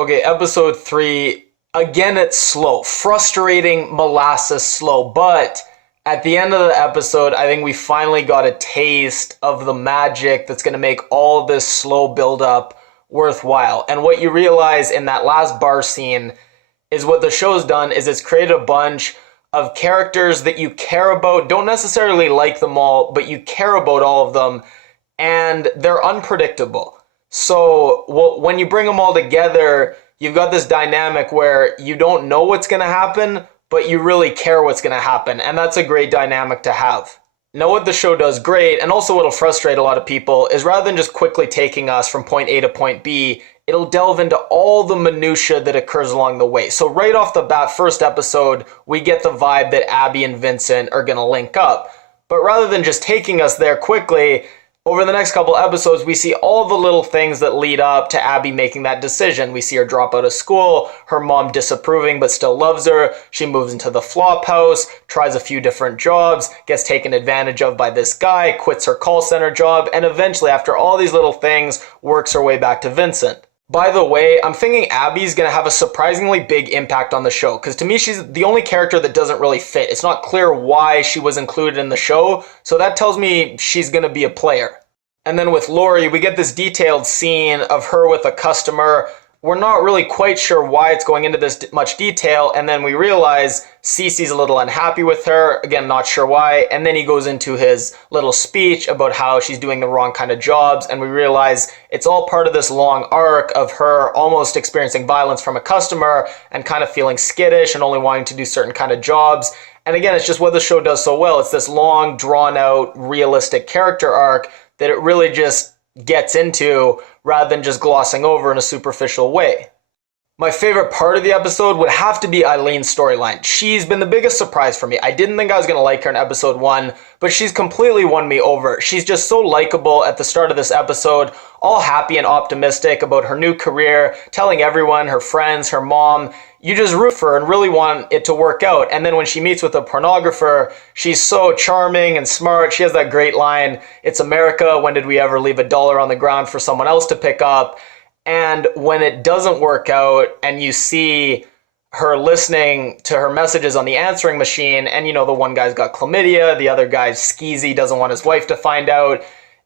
Okay, episode 3, again it's slow. Frustrating, molasses slow, but at the end of the episode, I think we finally got a taste of the magic that's going to make all this slow build-up worthwhile. And what you realize in that last bar scene is what the show's done is it's created a bunch of characters that you care about, don't necessarily like them all, but you care about all of them, and they're unpredictable. So when you bring them all together, you've got this dynamic where you don't know what's going to happen, but you really care what's going to happen, and that's a great dynamic to have. Now what the show does great, and also what'll frustrate a lot of people, is rather than just quickly taking us from point A to point B, it'll delve into all the minutia that occurs along the way. So right off the bat, first episode, we get the vibe that Abby and Vincent are going to link up. But rather than just taking us there quickly, over the next couple episodes, we see all the little things that lead up to Abby making that decision. We see her drop out of school, her mom disapproving but still loves her, she moves into the flop house, tries a few different jobs, gets taken advantage of by this guy, quits her call center job, and eventually, after all these little things, works her way back to Vincent. By the way, I'm thinking Abby's going to have a surprisingly big impact on the show, because to me, she's the only character that doesn't really fit. It's not clear why she was included in the show, so that tells me she's going to be a player. And then with Lori, we get this detailed scene of her with a customer. We're not really quite sure why it's going into this much detail, and then we realize Cece's a little unhappy with her, again, not sure why, and then he goes into his little speech about how she's doing the wrong kind of jobs, and we realize it's all part of this long arc of her almost experiencing violence from a customer and kind of feeling skittish and only wanting to do certain kind of jobs. And again, it's just what the show does so well. It's this long, drawn-out, realistic character arc that it really just gets into rather than just glossing over in a superficial way. My favorite part of the episode would have to be Eileen's storyline. She's been the biggest surprise for me. I didn't think I was going to like her in episode 1, but she's completely won me over. She's just so likable at the start of this episode, all happy and optimistic about her new career, telling everyone, her friends, her mom. You just root for her and really want it to work out. And then when she meets with a pornographer, she's so charming and smart. She has that great line, "It's America, when did we ever leave $1 on the ground for someone else to pick up?" And when it doesn't work out and you see her listening to her messages on the answering machine, and you know, the one guy's got chlamydia, the other guy's skeezy, doesn't want his wife to find out,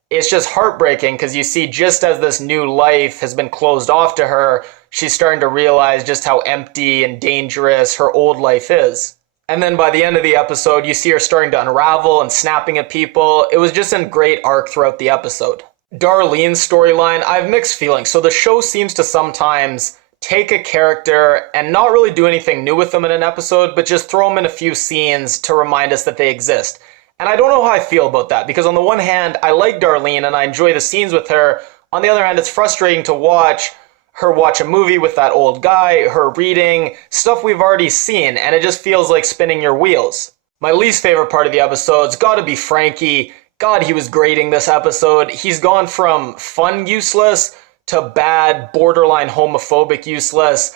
it's just heartbreaking because you see just as this new life has been closed off to her, she's starting to realize just how empty and dangerous her old life is. And then by the end of the episode, you see her starting to unravel and snapping at people. It was just a great arc throughout the episode. Darlene's storyline, I have mixed feelings. So the show seems to sometimes take a character and not really do anything new with them in an episode, but just throw them in a few scenes to remind us that they exist. And I don't know how I feel about that, because on the one hand, I like Darlene and I enjoy the scenes with her. On the other hand, it's frustrating to watch her watch a movie with that old guy, her reading, stuff we've already seen, and it just feels like spinning your wheels. My least favorite part of the episode's gotta be Frankie. God, he was grating this episode. He's gone from fun useless to bad, borderline homophobic useless.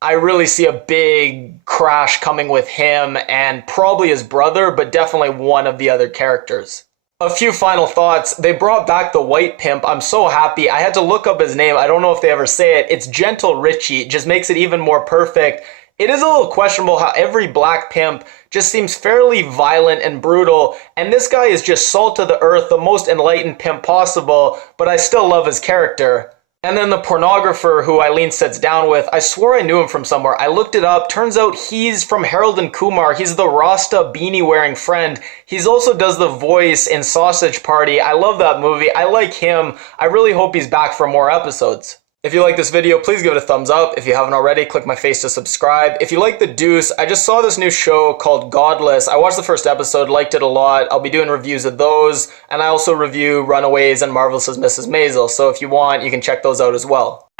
I really see a big crash coming with him and probably his brother, but definitely one of the other characters. A few final thoughts. They brought back the white pimp. I'm so happy. I had to look up his name. I don't know if they ever say it. It's Gentle Richie. It just makes it even more perfect. It is a little questionable how every black pimp just seems fairly violent and brutal, and this guy is just salt of the earth, the most enlightened pimp possible, but I still love his character. And then the pornographer who Eileen sits down with, I swore I knew him from somewhere. I looked it up. Turns out he's from Harold and Kumar. He's the Rasta beanie-wearing friend. He's also does the voice in Sausage Party. I love that movie. I like him. I really hope he's back for more episodes. If you like this video, please give it a thumbs up. If you haven't already, click my face to subscribe. If you like The Deuce, I just saw this new show called Godless. I watched the first episode, liked it a lot. I'll be doing reviews of those, and I also review Runaways and Marvelous Mrs. Maisel, so if you want, you can check those out as well.